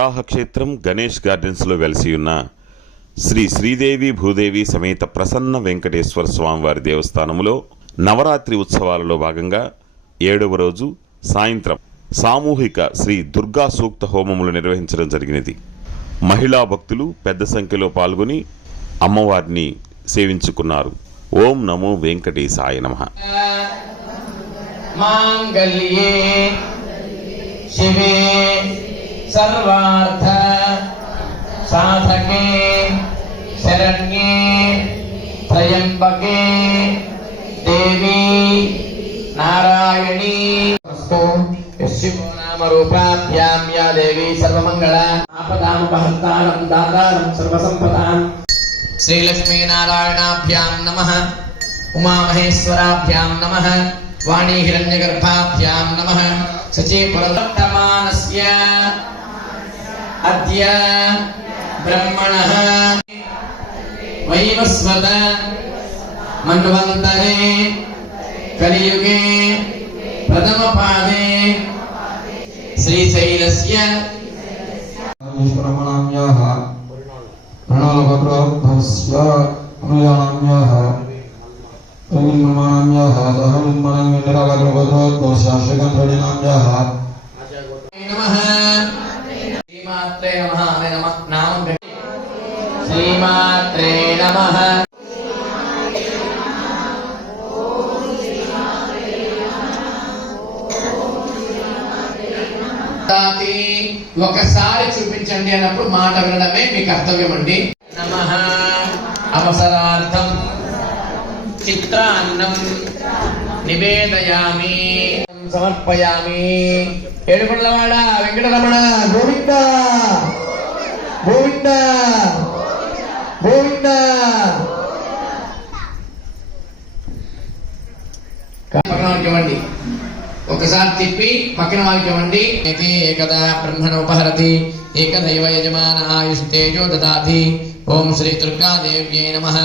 వరాహ క్షేత్రం గణేష్ గార్డెన్స్లో వెలిసి ఉన్న శ్రీ శ్రీదేవి భూదేవి సమేత ప్రసన్న వెంకటేశ్వర స్వామివారి దేవస్థానంలో నవరాత్రి ఉత్సవాలలో భాగంగా 7వ రోజు సాయంత్రం సామూహిక శ్రీ దుర్గా సూక్త హోమములు నిర్వహించడం జరిగినది. మహిళా భక్తులు పెద్ద సంఖ్యలో పాల్గొని అమ్మవారిని సేవించుకున్నారు. ఓం నమో వెంకటేశాయ నమః. మాంగళ్యే శివే సర్వార్థ సాధకే శరణ్యే త్రయంబకే దేవి నారాయణీ యస్యో నామ రూపాభ్యాం యా దేవి సర్వమంగళ ఆపదామపహర్తారం దాతారం సర్వసంపదాం శ్రీలక్ష్మీనారాయణాభ్యాం నమః ఉమామహేశ్వరాభ్యాం నమః వాణీ హిరణ్యగర్భాభ్యాం నమః సచీపురవర్తమానస్య అద్య బ్రహ్మణః వైవస్వత మన్వంతరే కలియుగే ప్రథమ పాదే శ్రీశైలస్య ఈశ్వరమణామ్యాః ప్రణాళభద్రభస్య అనుయానామ్యాః ప్రవిన్మమానామ్యాః సహవిన్మనం వెంకటాగర్భద్రోద్భవశాశ్వకంధ్రడినామ్యాః నమః. శ్రీమాత్రే నమః అనే నామం పెట్టి శ్రీమాత్రే నమః. ఒకసారి చూపించండి అన్నప్పుడు మాట వినడమే మీ కర్తవ్యం అండి. నమః అవసరార్థం చిత్రాన్నం నివేదయామి సమర్పయామి. ఏడుకొండలవాడ వెంకటరమణ గోవింద గోవింద గోవింద. పక్కన వాళ్ళకి ఇవ్వండి, ఒకసారి తిప్పి పక్కన వాళ్ళకి ఇవ్వండి. ఏకదా బ్రహ్మణోపహరతి ఏకదైవ యజమాన ఆయుస్తేజో దదాతి. ఓం శ్రీ దుర్గాదేవ్యై నమః.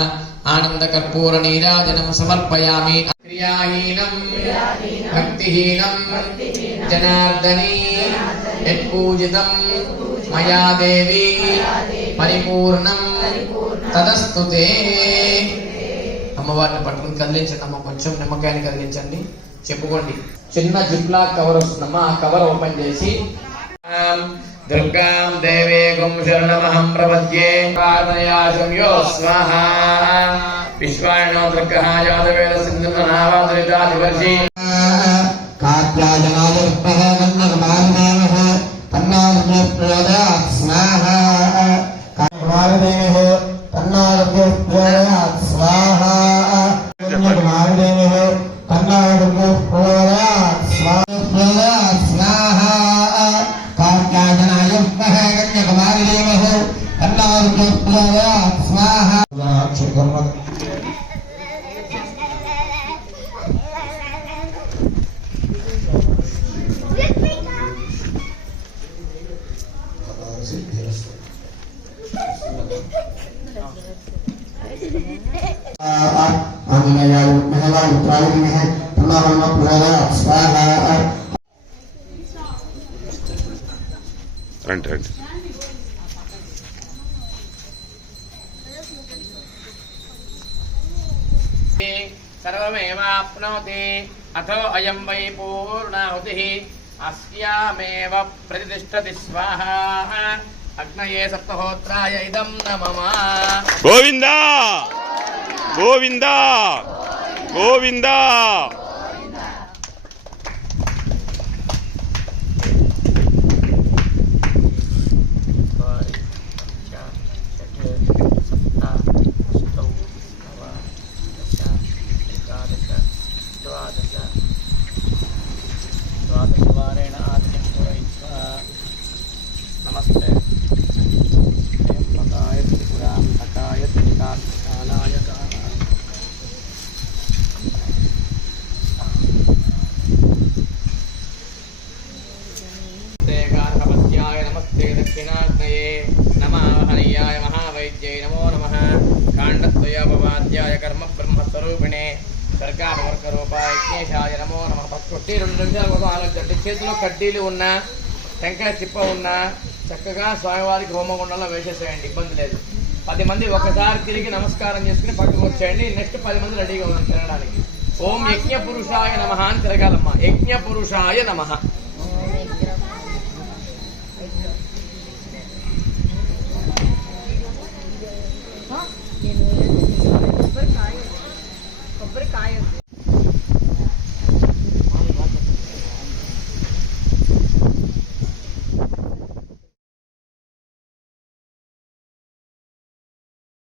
ఆనంద కర్పూర నీరాజనం సమర్పయామి. క్రియాహీనం భక్తిహీనం జనార్దనీ యత్పూజితం మయా దేవి పరిపూర్ణం తదస్తుతే. అమ్మవారిని పట్టుకుని కదిలించండి అమ్మ, కొంచెం నిమ్మకాయని కదిలించండి, చెప్పుకోండి. చిన్న జిప్లా కవర్ వస్తుందమ్మా, ఆ కవర్ ఓపెన్ చేసి దుర్గాం దేవేగం శరణమహం ప్రపద్యే పాదయాశంయో స్వాహా విశ్వాణో దుర్గః యాదవేద సింధునావాదరిదాధివర్షి కాత్యాయనాయః వన్నగమానః తన్నార్ఘ్యప్రయోదయాత్ స్వాహా కాత్యాయనాయః తన్నార్ఘ్యప్రయోదయాత్ స్వాహా వన్నగమానః తన్నార్ఘ్యప్రయోదయాత్ స్వాహా కాత్యాయనాయః వన్నగమానః తన్నార్ఘ్యప్రయోదయాత్ స్వాహా. రండి రండి. సర్వమేవాప్నోతి అథో అయం వై పూర్ణాహుతిః అస్యామేవ ప్రతిష్ఠతి స్వాహా. అగ్నయే సప్తహోత్రాయ ఇదం నమః. గోవిందా గోవిందా గోవిందా. నమస్తే. నమస్తే దక్షిణాగ్నయే నమః. హరియాయ మహావైద్యై నమో నమః. కాండద్వయోపవాద్యాయ కర్మ బ్రహ్మస్వరూపిణే సర్గాపవర్గరూపాయ యజ్ఞేశాయ నమో నమః. కొట్టి 2 నిమిషాల కోసం ఆలోచించండి. చేతిలో కడ్డీలు ఉన్నా, టెంకాయ చిప్ప ఉన్నా, చక్కగా స్వామివారికి హోమగుండంలో వేసేసేయండి, ఇబ్బంది లేదు. 10 మంది ఒకసారి తిరిగి నమస్కారం చేసుకుని పక్కకు వచ్చేయండి. నెక్స్ట్ 10 మంది రెడీగా ఉన్నాం తిరగడానికి. ఓం యజ్ఞ పురుషాయ నమః అని తిరగాలమ్మా. యజ్ఞ పురుషాయ నమః. కొబ్బరికాయ